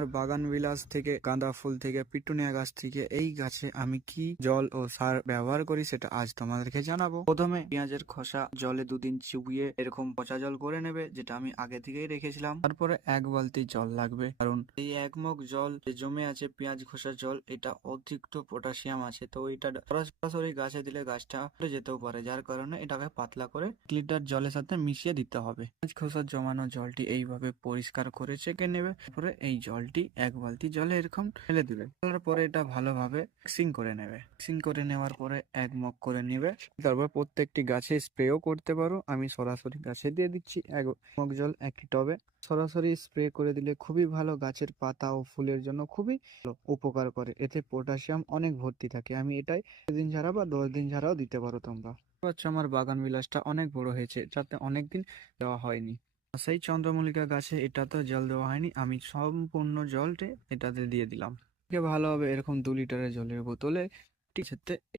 আমার বাগান বিলাস থেকে, গাঁদা ফুল থেকে, পিটুনিয়া গাছ থেকে এই গাছে আমি কি জল ও সার ব্যবহার করি সেটা আজ তোমাদেরকে জানাবো। প্রথমে পেঁয়াজের খোসা জলে দুদিন চুবিয়ে এরকম পচা জল করে নেবে, যেটা আমি আগে থেকেই রেখেছিলাম। তারপরে 1 বালতি জল লাগবে, কারণ এই 1 মগ জল যে জমে আছে পেঁয়াজ খোসার জল, এটা অতিরিক্ত পটাশিয়াম আছে, তো এটা সরাসরি গাছে দিলে গাছটা মরে যেতেও পারে, যার কারণে এটাকে পাতলা করে 1 লিটার জলের সাথে মিশিয়ে দিতে হবে। পেঁয়াজ খোসার জমানো জলটি এইভাবে পরিষ্কার করে ছেঁকে নেবে। তারপরে এই জলটি 1 বালতি জলে এরকম ঢেলে দিবে। তারপরে এটা ভালোভাবে মিক্সিং করে নেবে। মিক্সিং করে নেওয়ার পরে 1 মগ করে নেবে। তারপর প্রত্যেকটি গাছে স্প্রেও করতে পারো, আমি সরাসরি গাছে দিয়ে দিচ্ছি 1 মগ জল একটি টবে। সরাসরি স্প্রে করে দিলে খুবই ভালো, গাছের পাতা ও ফুলের জন্য খুবই ভালো উপকার করে। এতে পটাশিয়াম অনেক ভর্তি থাকে। আমি এটাই 10 দিন ছাড়া বা 10 দিন ছাড়াও দিতে পারো তোমরা। আচ্ছা, আমার বাগান বিলাসটা অনেক বড় হয়েছে, যাতে অনেকদিন দেওয়া হয়নি। সেই চন্দ্রমল্লিকা গাছে এটা তো জল দেওয়া হয়নি, আমি সম্পূর্ণ জলটা এটাতে দিয়ে দিলাম। ভালোভাবে এরকম 2 লিটারের জলের বোতলে সাথে